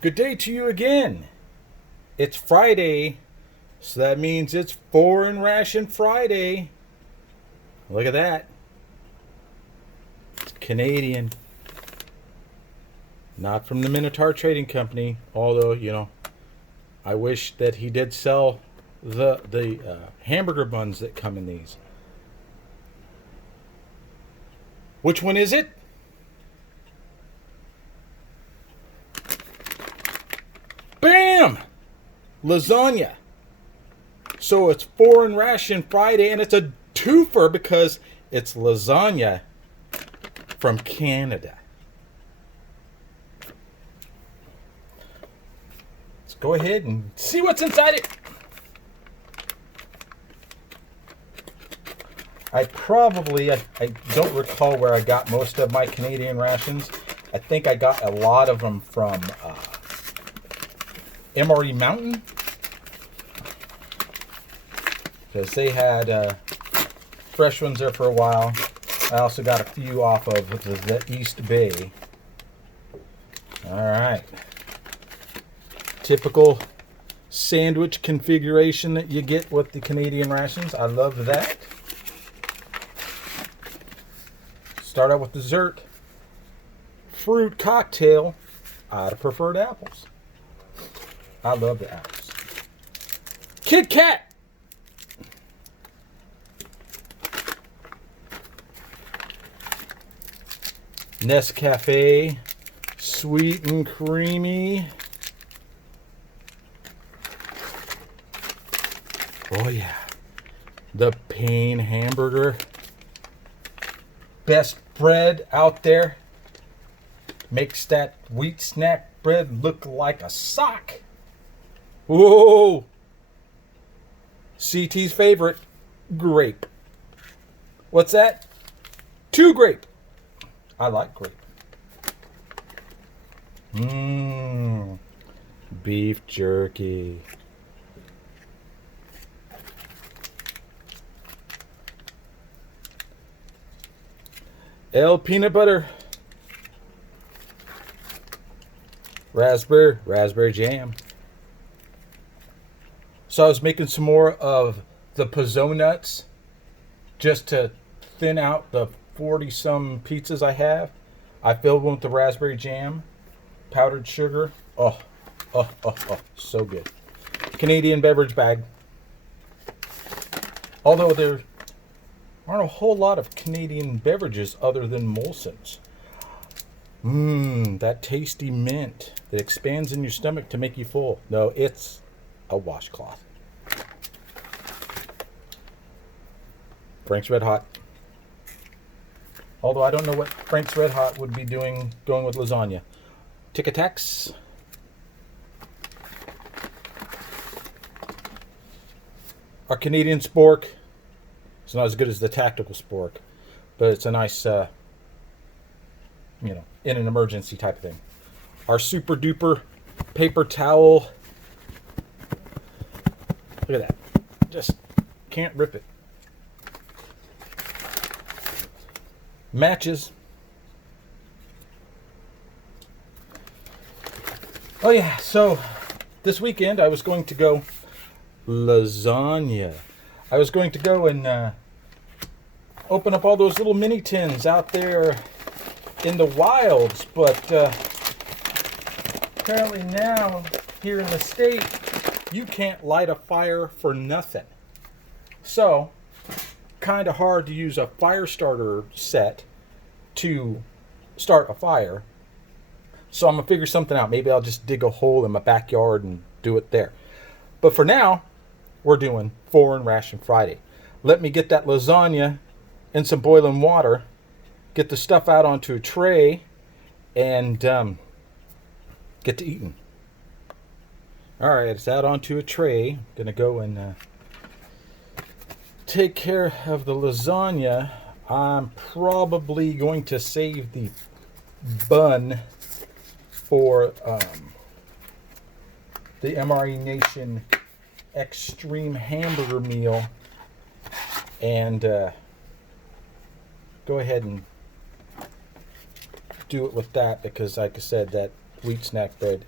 Good day to you again. It's Friday, so that means it's Foreign Ration Friday. Look at that. It's Canadian. Not from the Minotaur Trading Company, although, I wish that he did sell the hamburger buns that come in these. Which one is it? Bam! Lasagna. So it's Foreign Ration Friday, and it's a twofer because it's lasagna from Canada. Let's go ahead and see what's inside it. I don't recall where I got most of my Canadian rations. I think I got a lot of them from MRE Mountain, because they had fresh ones there for a while. I also got a few off of the East Bay. Alright. Typical sandwich configuration that you get with the Canadian rations. I love that. Start out with dessert. Fruit cocktail out of preferred apples. I love the apples. Kit Kat. Nescafe. Sweet and creamy. Oh yeah. The Pain hamburger. Best bread out there. Makes that wheat snack bread look like a sock. Whoa! CT's favorite, grape. What's that? 2 grape. I like grape. Beef jerky. Peanut butter. Raspberry jam. So I was making some more of the Pizzo nuts just to thin out the 40-some pizzas I have. I filled them with the raspberry jam, powdered sugar. Oh, so good. Canadian beverage bag. Although there aren't a whole lot of Canadian beverages other than Molson's. That tasty mint that expands in your stomach to make you full. No, it's a washcloth. Frank's Red Hot. Although I don't know what Frank's Red Hot would be doing going with lasagna. Tic Tacs. Our Canadian spork. It's not as good as the tactical spork, but it's a nice, in an emergency type of thing. Our super duper paper towel. Look at that. Just can't rip it. Matches. Oh yeah, so this weekend I was going to go lasagna. I was going to go and open up all those little mini tins out there in the wilds, but apparently now here in the state you can't light a fire for nothing. So kind of hard to use a fire starter set to start a fire. So I'm gonna figure something out. Maybe I'll just dig a hole in my backyard and do it there. But for now, we're doing Foreign Ration Friday. Let me get that lasagna in some boiling water, get the stuff out onto a tray, and get to eating. All right, it's out onto a tray. I'm gonna go and take care of the lasagna. I'm probably going to save the bun for the MRE Nation Extreme Hamburger Meal, and go ahead and do it with that, because like I said, that wheat snack bread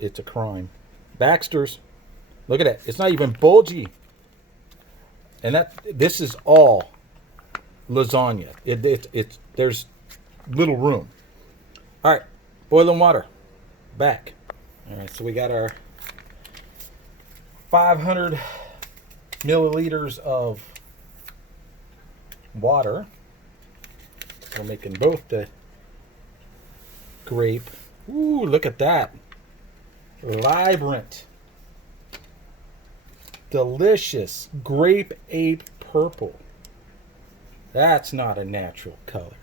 it's a crime. Baxter's, look at it. It's not even bulgy. And this is all lasagna. There's little room. All right, boiling water. Back. All right, so we got our 500 milliliters of water. We're making both the grape. Ooh, look at that. Vibrant. Delicious grape ape purple. That's not a natural color.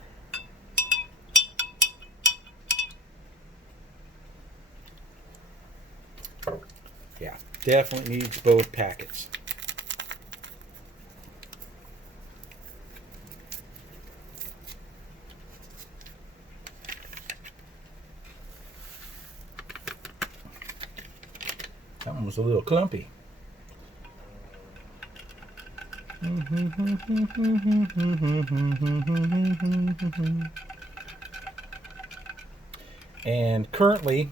Yeah, definitely needs both packets. That one was a little clumpy. And currently,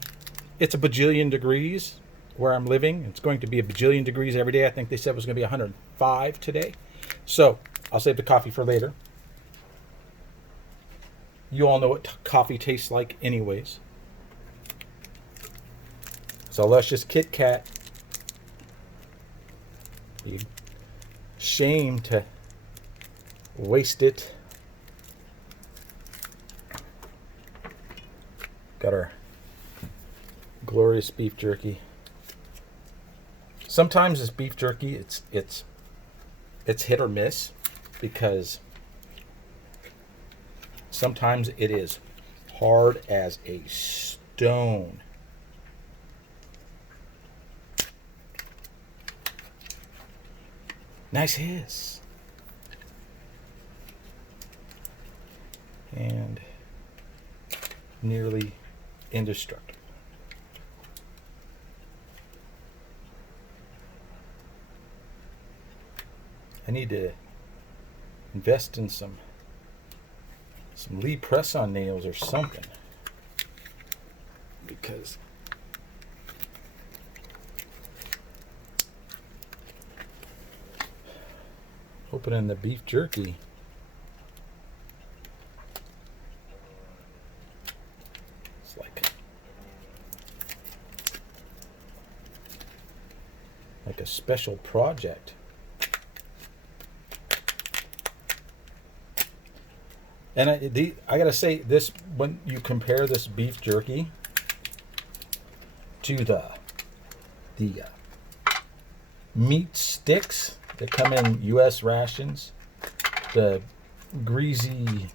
it's a bajillion degrees where I'm living. It's going to be a bajillion degrees every day. I think they said it was going to be 105 today. So I'll save the coffee for later. You all know what coffee tastes like anyways. It's a luscious Kit Kat. You shame to waste it. Got our glorious beef jerky. Sometimes this beef jerky, it's hit or miss, because sometimes it is hard as a stone. Nice hiss. And nearly indestructible. I need to invest in some Lee press-on nails or something, because opening the beef jerky, it's like a special project. And I gotta say, this, when you compare this beef jerky to the meat sticks that come in U.S. rations, the greasy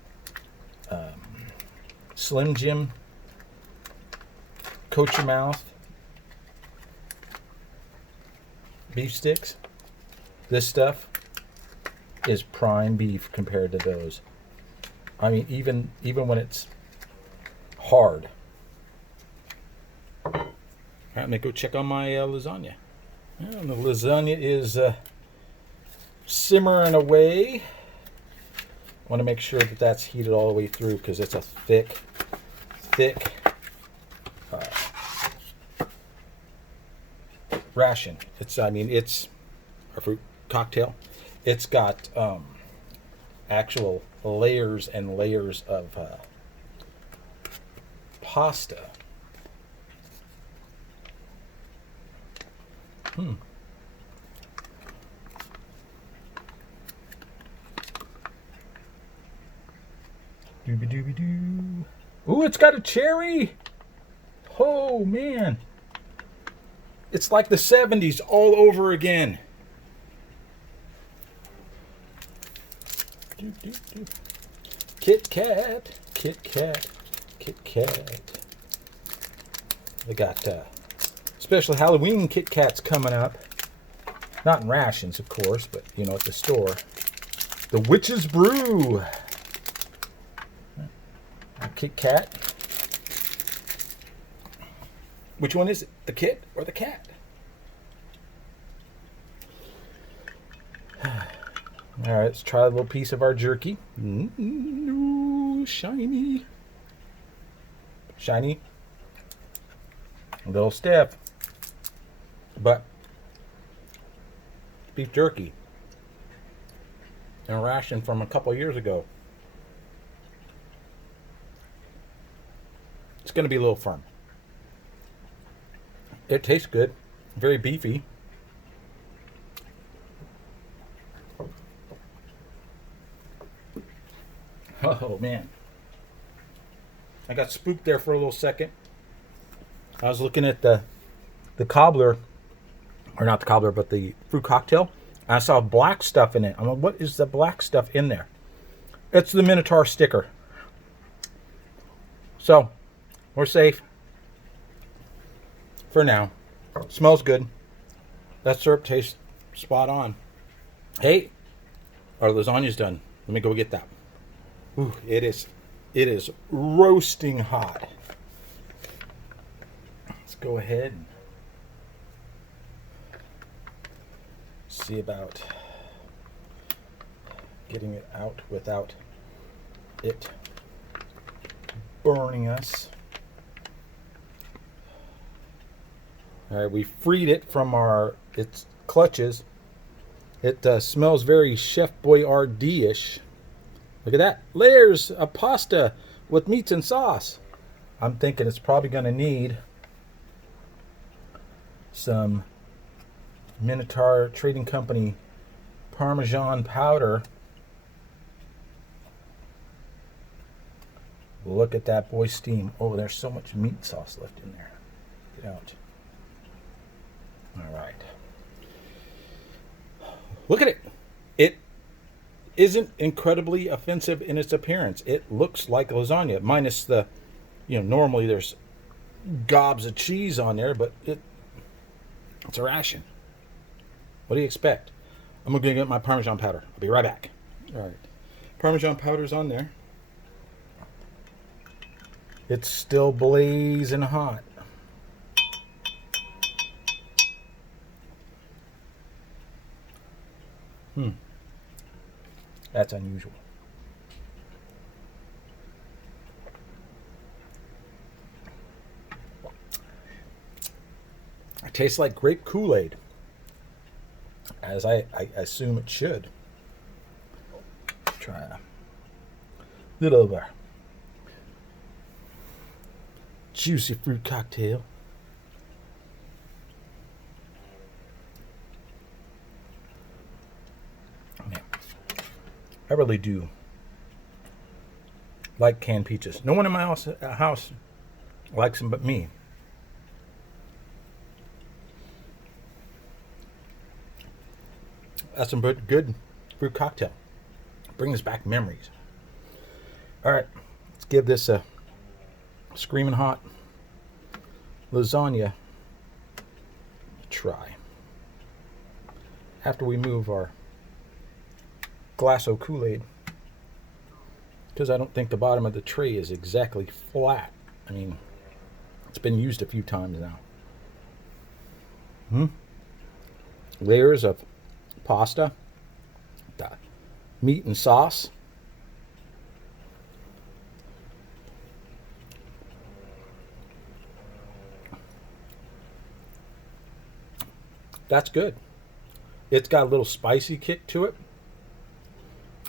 Slim Jim coat your mouth beef sticks, this stuff is prime beef compared to those. I mean, even when it's hard. All right, I'm gonna go check on my lasagna. And the lasagna is simmering away. I want to make sure that that's heated all the way through, because it's a thick ration. It's a fruit cocktail. It's got actual layers and layers of pasta. Dooby dooby doo. Ooh, it's got a cherry. Oh man, it's like the 70s all over again. Doo, doo, doo. Kit Kat, Kit Kat, Kit Kat. They got special Halloween Kit Kats coming up. Not in rations, of course, but you know, at the store. The Witch's Brew. Kit Kat. Which one is it? The kit or the cat? All right, let's try a little piece of our jerky. Ooh, shiny. Shiny. A little stiff, but beef jerky and a ration from a couple years ago. It's going to be a little firm. It tastes good, very beefy. Oh man, I got spooked there for a little second. I was looking at the cobbler, or not the cobbler, but the fruit cocktail. And I saw black stuff in it. I'm like, what is the black stuff in there? It's the Minotaur sticker. So, we're safe. For now. Smells good. That syrup tastes spot on. Hey, our lasagna's done. Let me go get that. Ooh, it is roasting hot. Let's go ahead and see about getting it out without it burning us. All right, we freed it from its clutches. It smells very Chef Boyardee-ish. Look at that. Layers of pasta with meats and sauce. I'm thinking it's probably going to need some Minotaur Trading Company Parmesan powder. Look at that boy steam. Oh, there's so much meat sauce left in there. Get out. All right. Look at it. It isn't incredibly offensive in its appearance. It looks like lasagna, minus the, normally there's gobs of cheese on there, but it's a ration. What do you expect? I'm going to get my Parmesan powder. I'll be right back. All right. Parmesan powder's on there. It's still blazing hot. That's unusual. It tastes like grape Kool-Aid, as I assume it should. Try a little of our juicy fruit cocktail. Man, I really do like canned peaches. No one in my house likes them but me. That's some good fruit cocktail. Brings back memories. All right, let's give this a screaming hot lasagna a try. After we move our glass of Kool-Aid, because I don't think the bottom of the tray is exactly flat. I mean, it's been used a few times now. Layers of pasta, the meat and sauce. That's good. It's got a little spicy kick to it.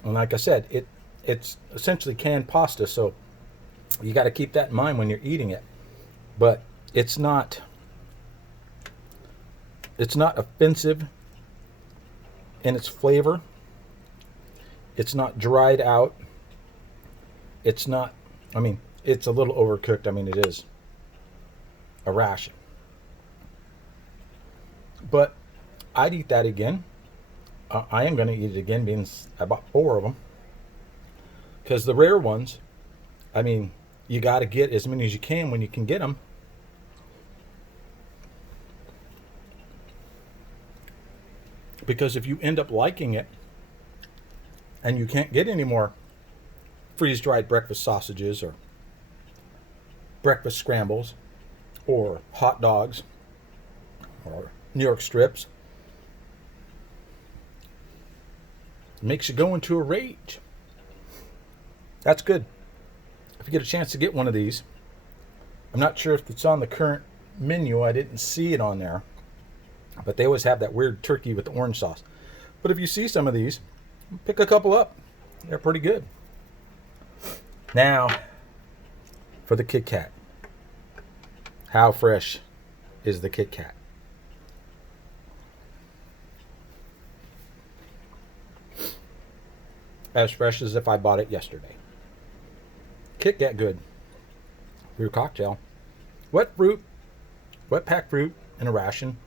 And like I said, it's essentially canned pasta, so you got to keep that in mind when you're eating it. But it's not offensive in its flavor. It's not dried out. It's not, it's a little overcooked. It is a ration. But I'd eat that again. I am going to eat it again, being I bought 4 of them. Because the rare ones, you got to get as many as you can when you can get them. Because if you end up liking it and you can't get any more freeze-dried breakfast sausages or breakfast scrambles or hot dogs or New York strips, it makes you go into a rage. That's good. If you get a chance to get one of these, I'm not sure if it's on the current menu. I didn't see it on there, but they always have that weird turkey with the orange sauce. But if you see some of these, pick a couple up. They're pretty good. Now, for the Kit Kat. How fresh is the Kit Kat? As fresh as if I bought it yesterday. Kit Kat good. Fruit cocktail. Wet fruit, wet packed fruit in a ration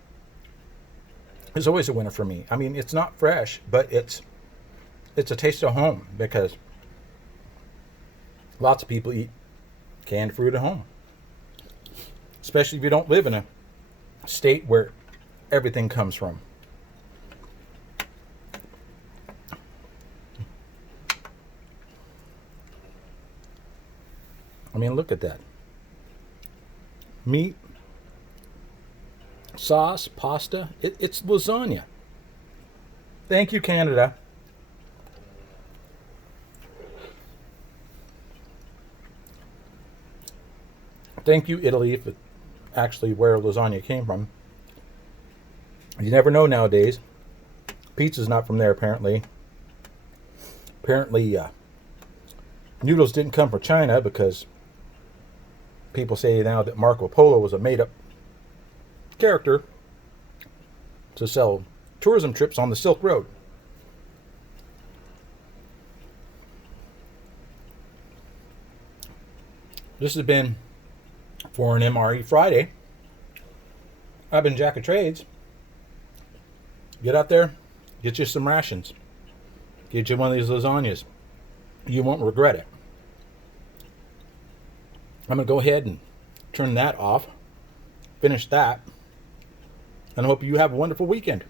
is always a winner for me. I mean, it's not fresh, but it's a taste of home, because lots of people eat canned fruit at home, especially if you don't live in a state where everything comes from. I mean, look at that. Meat, sauce, pasta. It's lasagna. Thank you, Canada. Thank you, Italy, for actually where lasagna came from. You never know nowadays. Pizza's not from there, apparently. Apparently, noodles didn't come from China, because people say now that Marco Polo was a made-up character to sell tourism trips on the Silk Road. This has been for an MRE Friday. I've been Jack of Trades. Get out there, get you some rations. Get you one of these lasagnas. You won't regret it. I'm going to go ahead and turn that off. Finish that. And I hope you have a wonderful weekend.